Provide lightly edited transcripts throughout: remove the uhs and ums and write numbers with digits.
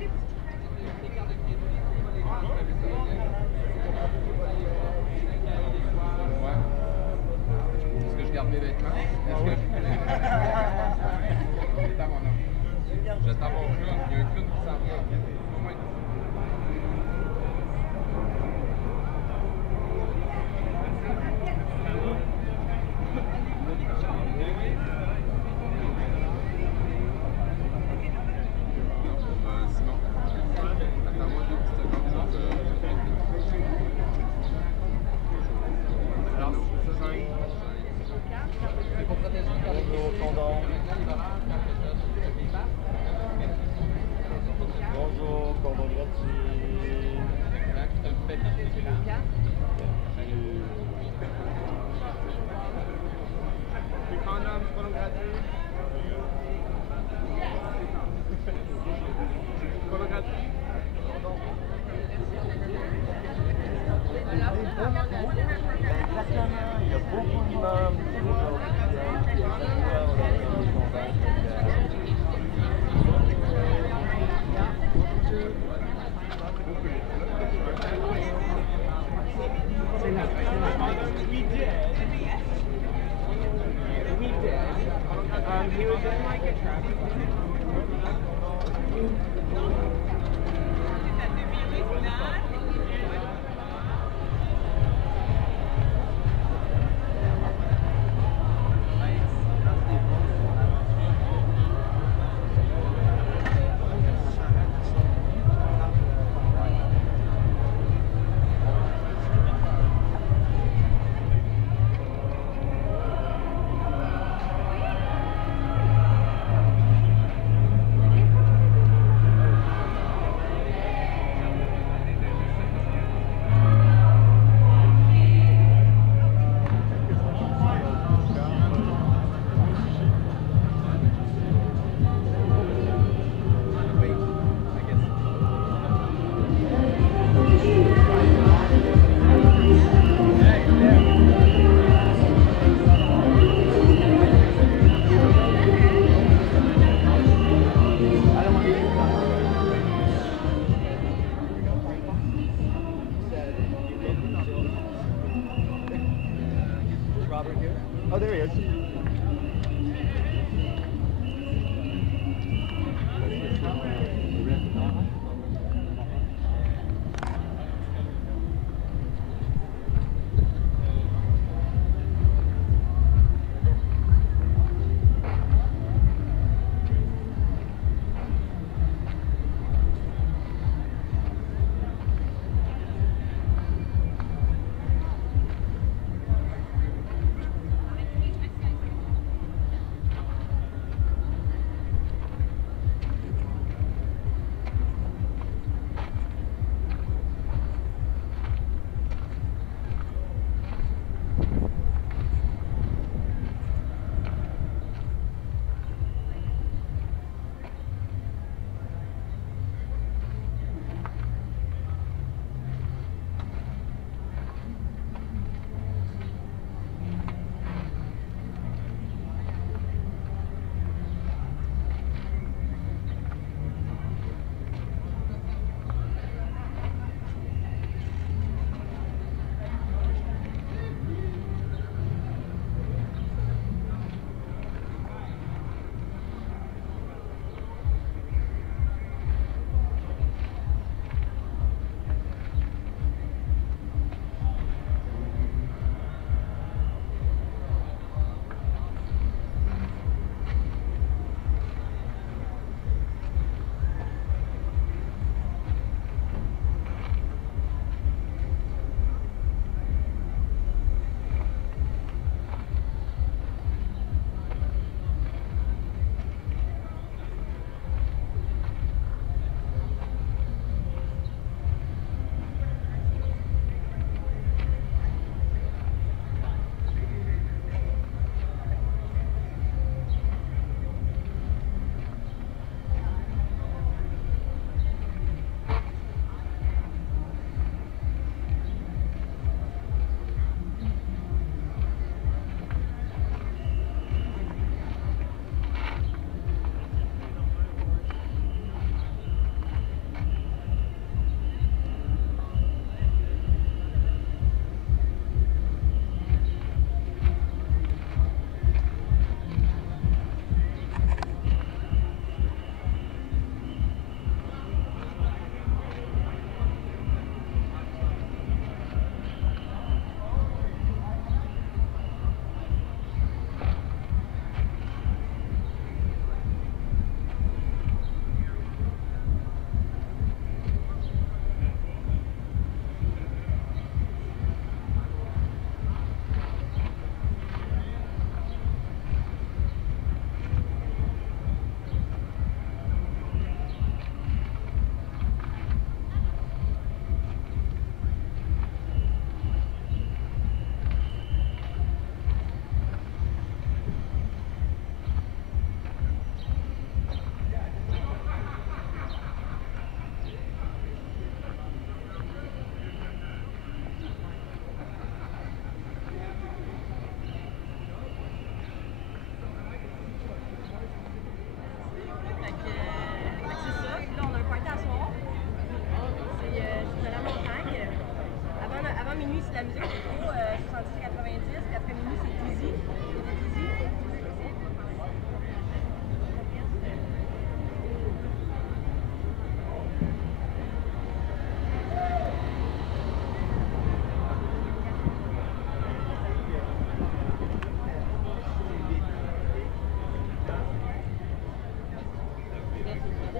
Est-ce que je garde mes vêtements? Est-ce que j'attends mon homme? J'attends mon clown. Il y a un clown qui s'en vient. Au moins. Simon, attends-moi 2 petites secondes. Bonjour, cordon gratuit. Condom, cordon gratuit. Cordon gratuit. Exactement, il y a beaucoup de membres He was in like a traffic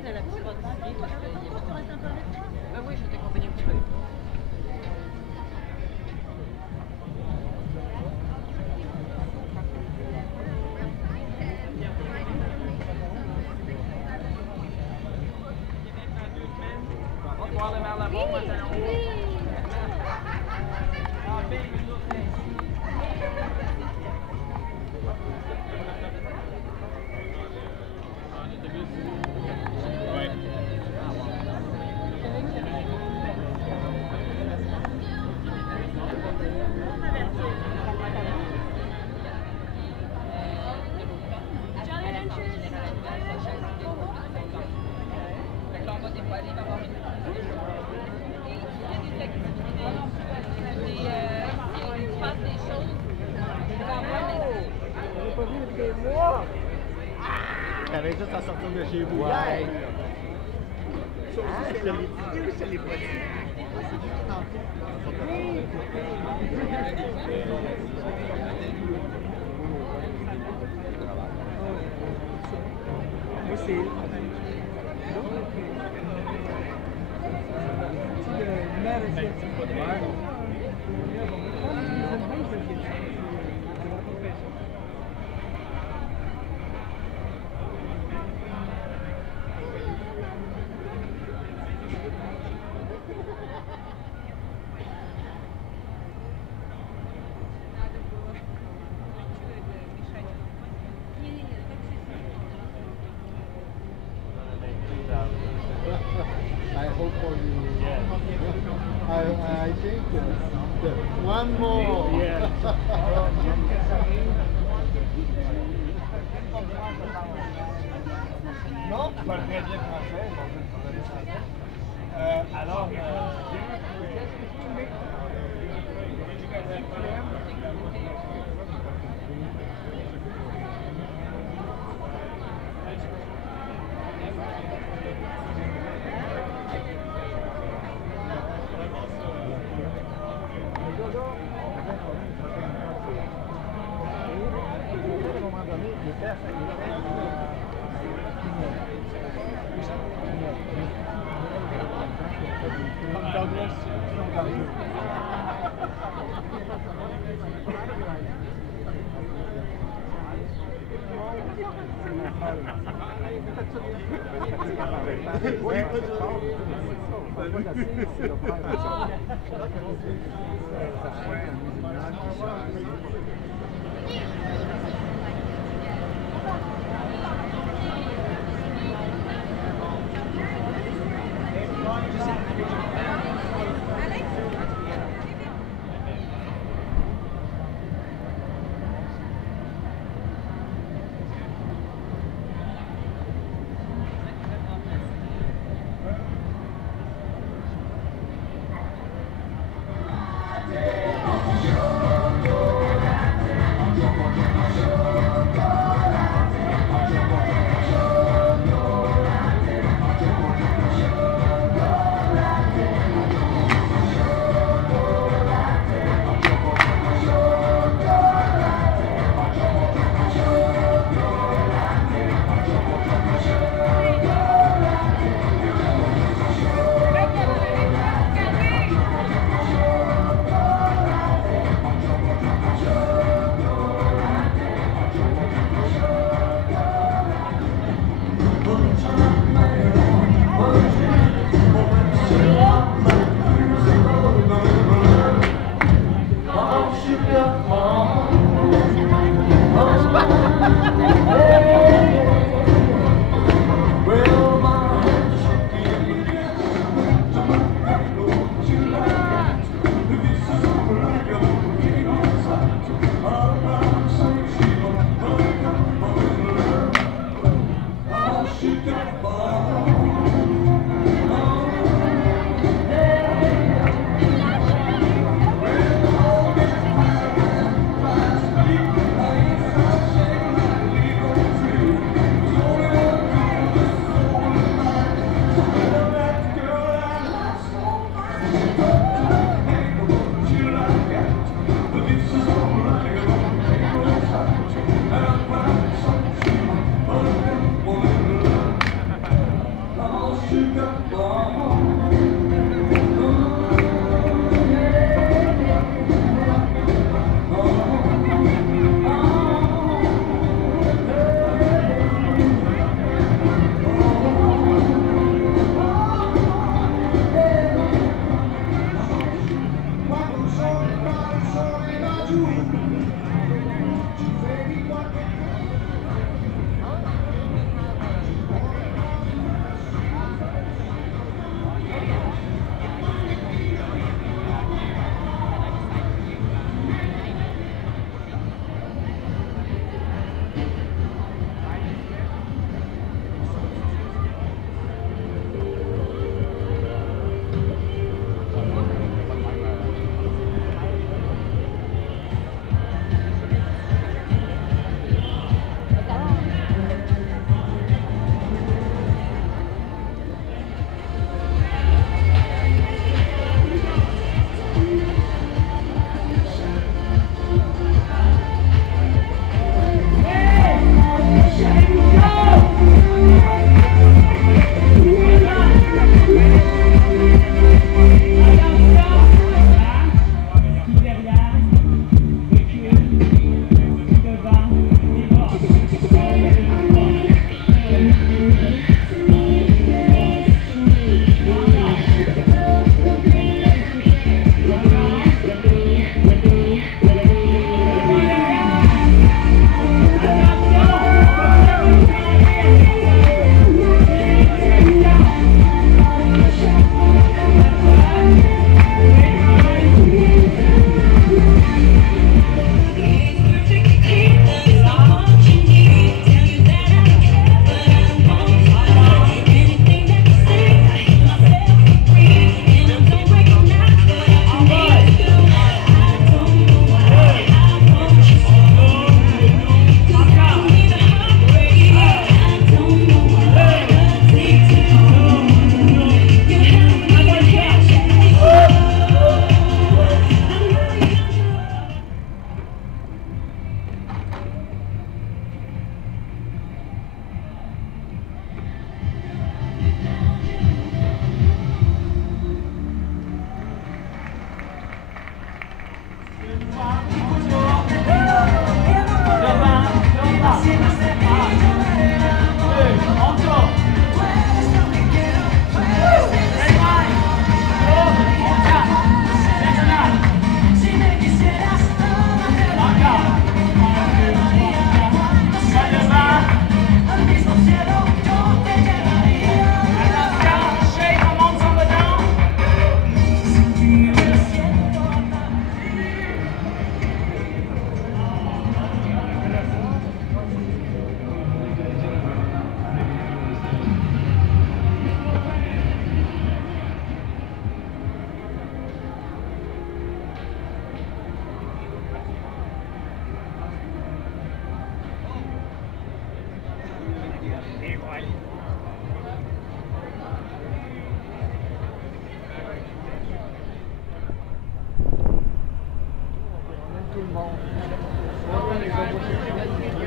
t'as la petite robe stylée, toi, il y a pas de problème. Bah oui, je t'accompagne un petit peu. T'avais juste à sortir de chez vous. Ouais. Je te l'ai dit ou je te l'ai pas dit? Moi, c'est... I hope for you. I think one more. Non, tu parles très bien français, donc je parle français. Alors,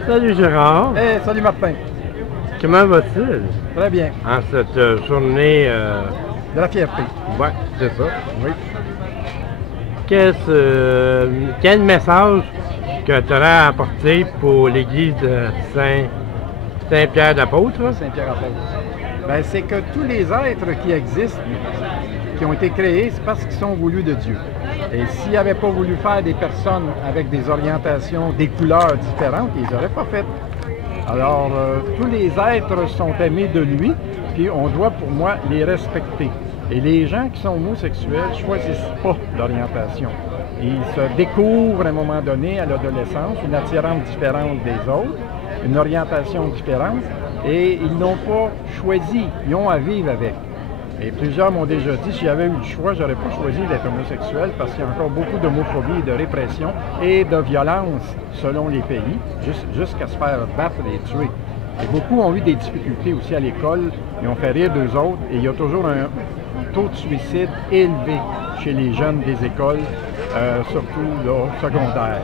Salut Gérard, Hey, salut Martin. comment va-t-il Très bien. en cette journée? De la fierté. Ouais, c'est ça. Oui. Quel message que tu aurais à apporter pour l'église de Saint-Pierre d'Apôtre? Saint-Pierre-Apôtre. Ben, c'est que tous les êtres qui existent, qui ont été créés, c'est parce qu'ils sont voulus de Dieu. Et s'il n'avait pas voulu faire des personnes avec des orientations, des couleurs différentes, ils n'auraient pas fait. Alors, tous les êtres sont aimés de lui, puis on doit, pour moi, les respecter. Et les gens qui sont homosexuels ne choisissent pas l'orientation. Ils se découvrent à un moment donné, à l'adolescence, une attirance différente des autres, une orientation différente, et ils n'ont pas choisi, ils ont à vivre avec. Et plusieurs m'ont déjà dit, si j'avais eu le choix, j'aurais pas choisi d'être homosexuel parce qu'il y a encore beaucoup d'homophobie et de répression et de violence selon les pays, jusqu'à se faire battre et tuer. Et beaucoup ont eu des difficultés aussi à l'école, ils ont fait rire d'eux autres et il y a toujours un taux de suicide élevé chez les jeunes des écoles, surtout là, secondaires.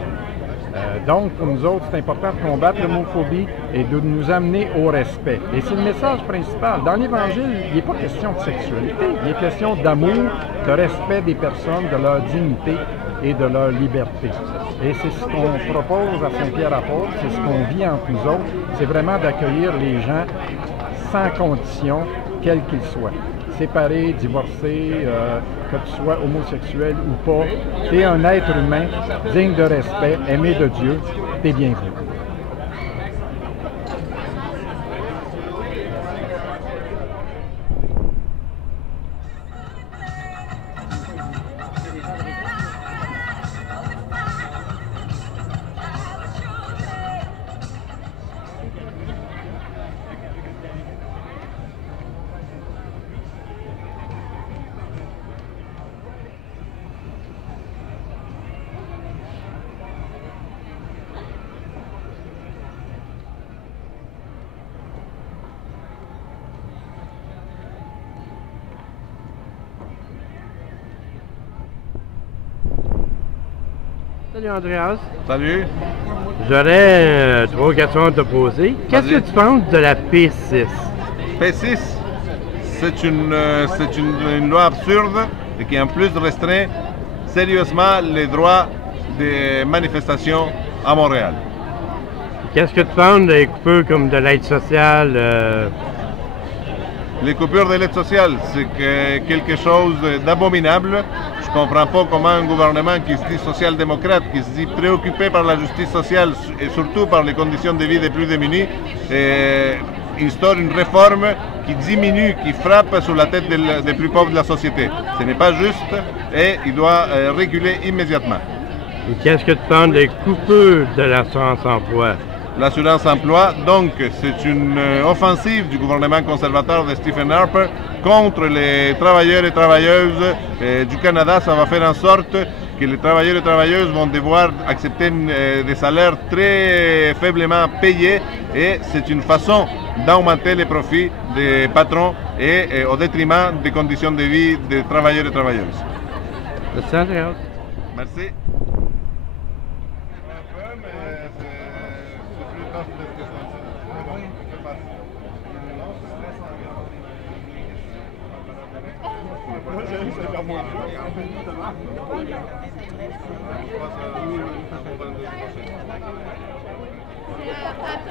Donc, pour nous autres, c'est important de combattre l'homophobie et de nous amener au respect. Et c'est le message principal. Dans l'Évangile, il n'est pas question de sexualité, il est question d'amour, de respect des personnes, de leur dignité et de leur liberté. Et c'est ce qu'on propose à Saint-Pierre-Apôtre, c'est ce qu'on vit entre nous autres, c'est vraiment d'accueillir les gens sans condition, quels qu'ils soient. Séparé, divorcé, que tu sois homosexuel ou pas, tu es un être humain digne de respect, aimé de Dieu, tu es bienvenu. Salut Andreas. Salut. J'aurais 3 questions à te poser. Qu'est-ce que tu penses de la P6? P6, c'est une loi absurde et qui en plus restreint sérieusement les droits des manifestations à Montréal. Qu'est-ce que tu penses des coupures comme de l'aide sociale? Les coupures de l'aide sociale, c'est quelque chose d'abominable. Je ne comprends pas comment un gouvernement qui se dit social-démocrate, qui se dit préoccupé par la justice sociale et surtout par les conditions de vie des plus démunis, instaure une réforme qui diminue, qui frappe sur la tête des plus pauvres de la société. Ce n'est pas juste et il doit réguler immédiatement. Et qu'est-ce que tu penses des coupures de l'assurance-emploi? L'assurance-emploi, donc, c'est une offensive du gouvernement conservateur de Stephen Harper contre les travailleurs et travailleuses du Canada. Ça va faire en sorte que les travailleurs et travailleuses vont devoir accepter des salaires très faiblement payés et c'est une façon d'augmenter les profits des patrons et au détriment des conditions de vie des travailleurs et travailleuses. Merci.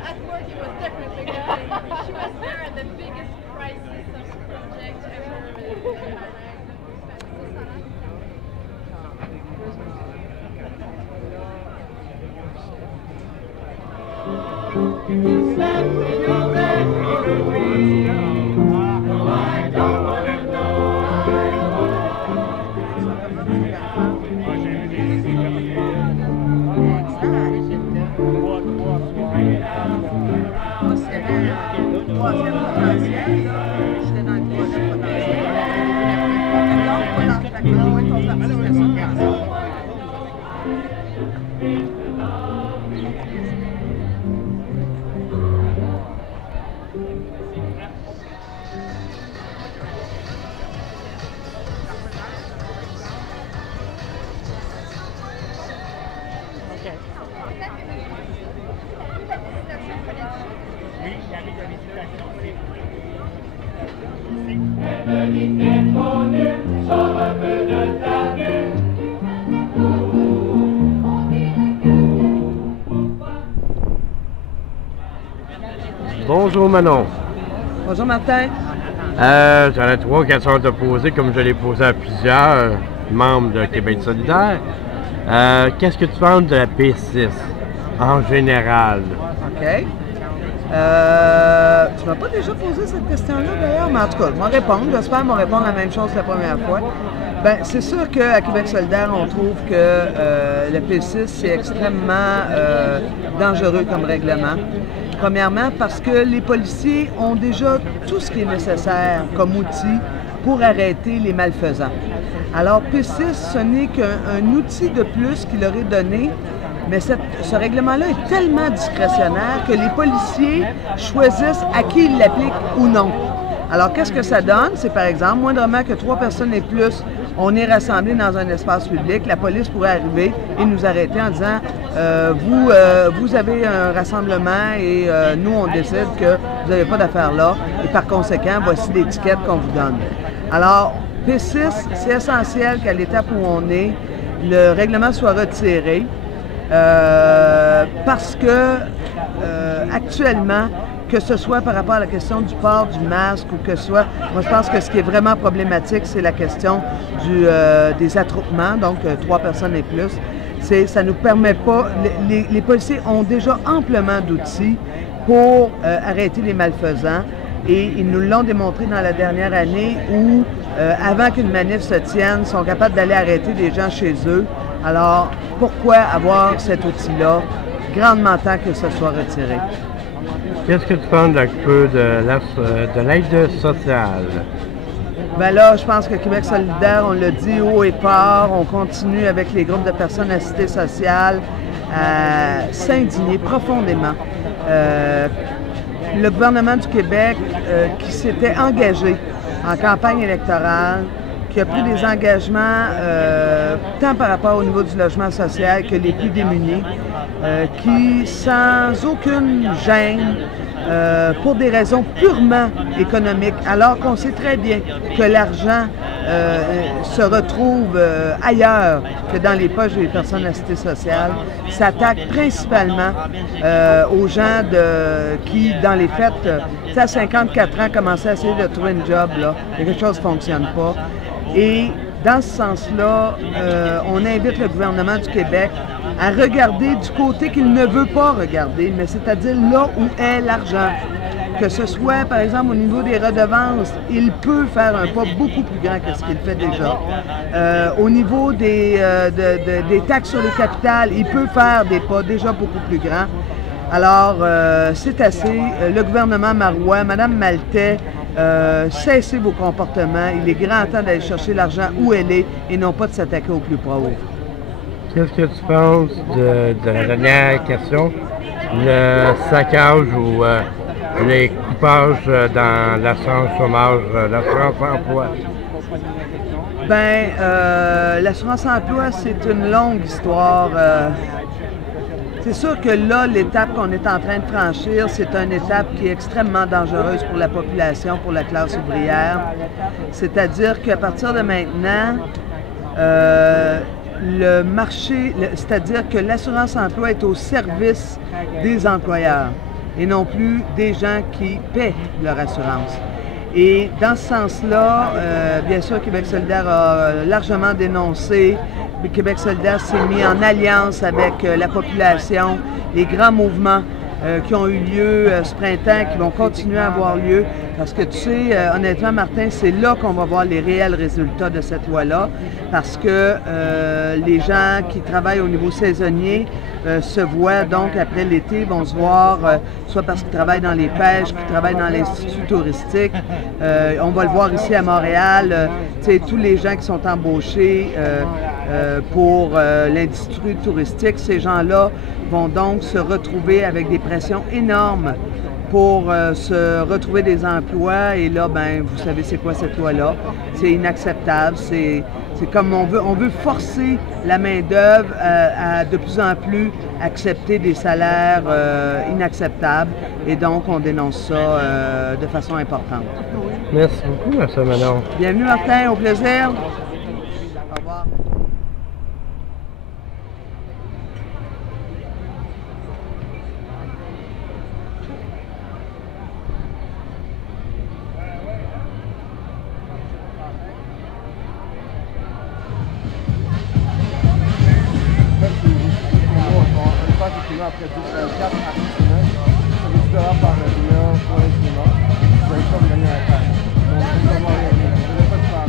At work it was different because she was there at the biggest crisis of project ever. Bonjour Manon. Bonjour Martin. J'en ai 3 questions à te poser, comme je l'ai posé à plusieurs membres de Québec solidaire. Qu'est-ce que tu penses de la P6 en général? OK. Tu m'as pas déjà posé cette question-là d'ailleurs, mais en tout cas, je vais répondre. J'espère me répondre la même chose que la première fois. Bien, c'est sûr qu'à Québec solidaire, on trouve que le P6, c'est extrêmement dangereux comme règlement. Premièrement, parce que les policiers ont déjà tout ce qui est nécessaire comme outil pour arrêter les malfaisants. Alors, P6, ce n'est qu'un outil de plus qui leur est donné, mais ce règlement-là est tellement discrétionnaire que les policiers choisissent à qui ils l'appliquent ou non. Alors, qu'est-ce que ça donne? C'est par exemple, moindrement que 3 personnes et plus, on est rassemblés dans un espace public, la police pourrait arriver et nous arrêter en disant vous avez un rassemblement et nous, on décide que vous n'avez pas d'affaires là et par conséquent, voici l'étiquette qu'on vous donne. Alors, P6, c'est essentiel qu'à l'étape où on est, le règlement soit retiré parce que actuellement, que ce soit par rapport à la question du port du masque ou que ce soit, moi je pense que ce qui est vraiment problématique, c'est la question des attroupements, donc 3 personnes et plus. Ça ne nous permet pas, les policiers ont déjà amplement d'outils pour arrêter les malfaisants et ils nous l'ont démontré dans la dernière année où, avant qu'une manif se tienne, ils sont capables d'aller arrêter des gens chez eux. Alors, pourquoi avoir cet outil-là? Grandement temps que ce soit retiré. Qu'est-ce que tu penses de l'aide sociale? Bien là, je pense que Québec solidaire, on l'a dit haut et fort, on continue avec les groupes de personnes à cité sociale à s'indigner profondément. Le gouvernement du Québec qui s'était engagé en campagne électorale, qui a pris des engagements tant par rapport au niveau du logement social que les plus démunis, qui, sans aucune gêne, pour des raisons purement économiques, alors qu'on sait très bien que l'argent se retrouve ailleurs que dans les poches des personnes à cité sociale, s'attaque principalement aux gens qui, dans les fêtes, à 54 ans, commençaient à essayer de trouver une job, là, et quelque chose ne fonctionne pas. Et dans ce sens-là, on invite le gouvernement du Québec à regarder du côté qu'il ne veut pas regarder, mais c'est-à-dire là où est l'argent. Que ce soit, par exemple, au niveau des redevances, il peut faire un pas beaucoup plus grand que ce qu'il fait déjà. Au niveau des taxes sur le capital, il peut faire des pas déjà beaucoup plus grands. Alors, c'est assez. Le gouvernement marois, Mme Maltais, cessez vos comportements. Il est grand temps d'aller chercher l'argent où elle est et non pas de s'attaquer aux plus pauvres. Qu'est-ce que tu penses de la dernière question? Le saccage ou les coupages dans l'assurance chômage, l'assurance emploi? Bien, l'assurance emploi, c'est une longue histoire. C'est sûr que là, l'étape qu'on est en train de franchir, c'est une étape qui est extrêmement dangereuse pour la population, pour la classe ouvrière. C'est-à-dire qu'à partir de maintenant, le marché, c'est-à-dire que l'assurance emploi est au service des employeurs et non plus des gens qui paient leur assurance. Et dans ce sens-là, bien sûr, Québec solidaire a largement dénoncé. Québec solidaire s'est mis en alliance avec la population, les grands mouvements qui ont eu lieu ce printemps, qui vont continuer à avoir lieu. Parce que tu sais, honnêtement, Martin, c'est là qu'on va voir les réels résultats de cette loi-là. Parce que les gens qui travaillent au niveau saisonnier se voient donc après l'été, vont se voir, soit parce qu'ils travaillent dans les pêches, qu'ils travaillent dans l'institut touristique. On va le voir ici à Montréal, tu sais, tous les gens qui sont embauchés pour l'industrie touristique, ces gens-là vont donc se retrouver avec des pressions énormes pour se retrouver des emplois. Et là, ben, vous savez c'est quoi cette loi-là? C'est inacceptable, C'est comme on veut forcer la main-d'œuvre à de plus en plus accepter des salaires inacceptables et donc on dénonce ça de façon importante. Merci beaucoup, Mme Manon. Bienvenue Martin, au plaisir. Au revoir. Après 4 à 19, c'est $10 par réunion pour l'instrument. Vous allez pas me gagner la taille. Donc, vous allez pas de faire.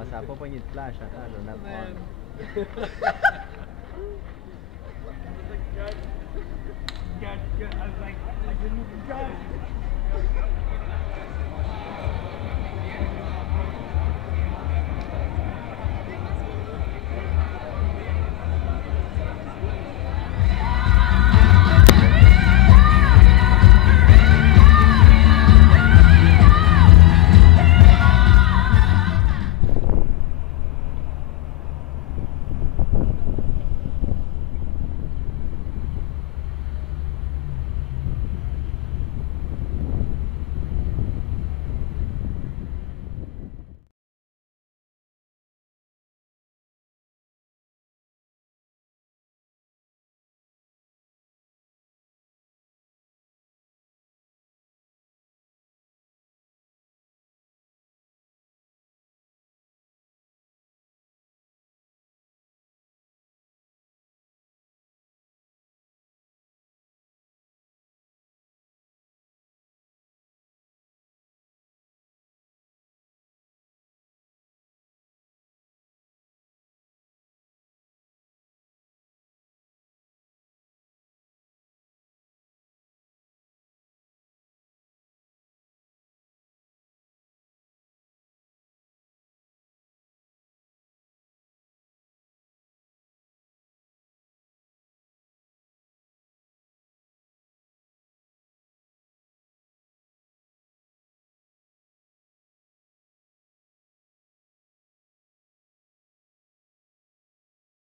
Ah, ça n'a pas pogné de flash, attends, je vais en prendre. God, I was like, I didn't even go.